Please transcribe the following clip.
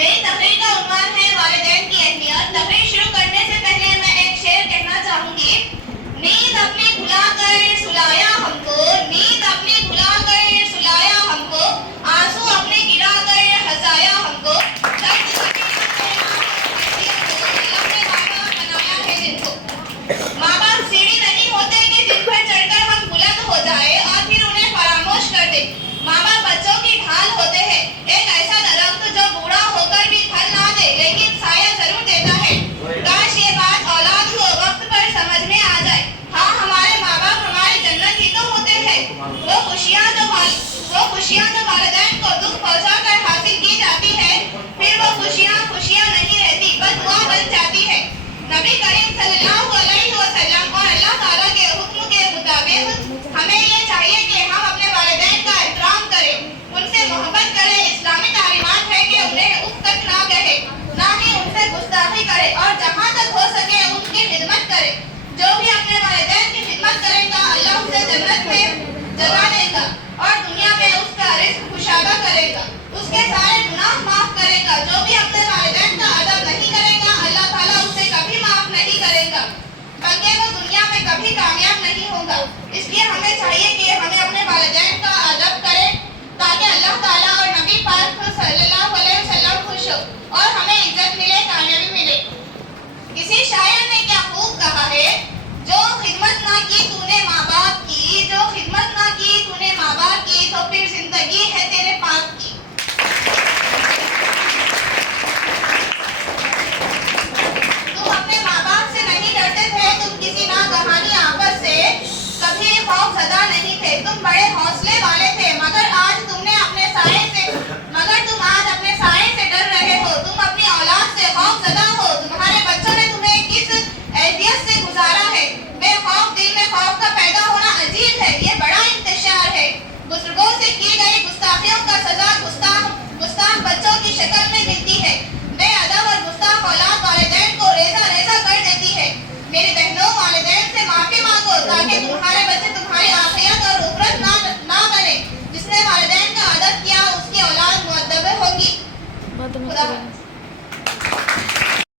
میری تقریر کا عنوان ہے والدین کی اہمیت۔ تقریر شروع کرنے سے پہلے میں ایک شعر کہنا چاہوں گی۔ نیند اپنی بھلا کر سلایا ہم کو، نیند اپنی بھلا کر سلایا ہم کو، آنسو اپنے گرا کر ہنسایا ہم کو، ماں باپ سیڑھی نہیں ہوتے کہ جن پر چڑھ کر ہم بلند ہو جائے اور پھر انہیں فراموش کر دے۔ ماں باپ بچوں کی ڈھال ہوتے ہیں، ایک ایسا درخت جو بوڑھا ہو کر بھی پھل نہ دے لیکن سایہ ضرور دیتا ہے۔ کاش یہ بات اولاد کو وقت پر سمجھ میں آ جائے۔ ہاں، ہمارے ماں باپ ہماری جنت ہی تو ہوتے ہیں۔ وہ خوشیاں جو والدین کو دکھ پہنچا کر حاصل کی جاتی ہے، پھر وہ خوشیاں نہیں رہتی، بددعا بن جاتی ہے۔ نبی کریم صلی اللہ علیہ وسلم اور اللہ تعالیٰ کے حکم کے مطابق ہمیں یہ چاہیے کہ ہم اپنے والدین کا احترام کریں، ان سے محبت کریں۔ اسلامی تعلیمات ہے کہ انہیں اف تک نہ کہے، نہ ہی ان سے گستاخی کرے، اور جہاں تک ہو سکے ان کی خدمت کرے۔ جو بھی اپنے والدین کی خدمت کرے گا، اللہ اسے جنت میں جگہ دے گا اور دنیا میں اس کا رزق کشادہ کرے گا، اس کے سارے گناہ معاف کرے گا۔ جو بھی اپنے والدین کا ادب نہیں کرے گا، اللہ تعالیٰ اسے کبھی معاف نہیں کرے گا، بلکہ وہ دنیا میں کبھی کامیاب نہیں ہوگا۔ اس لیے ہمیں چاہیے کہ ہمیں اپنے والدین کا ادب کریں تاکہ اللہ تعالیٰ اور نبی پاک صلی اللہ علیہ وسلم خوش ہو اور ہمیں عزت ملے، کامیابی ملے۔ کسی شاعر نے کیا خوب کہا ہے، جو خدمت نہ کی تو نے ماں باپ کی، جو خدمت نہ کی تو نے ماں باپ کی، تو پھر زندگی ہے تیرے پاک کی۔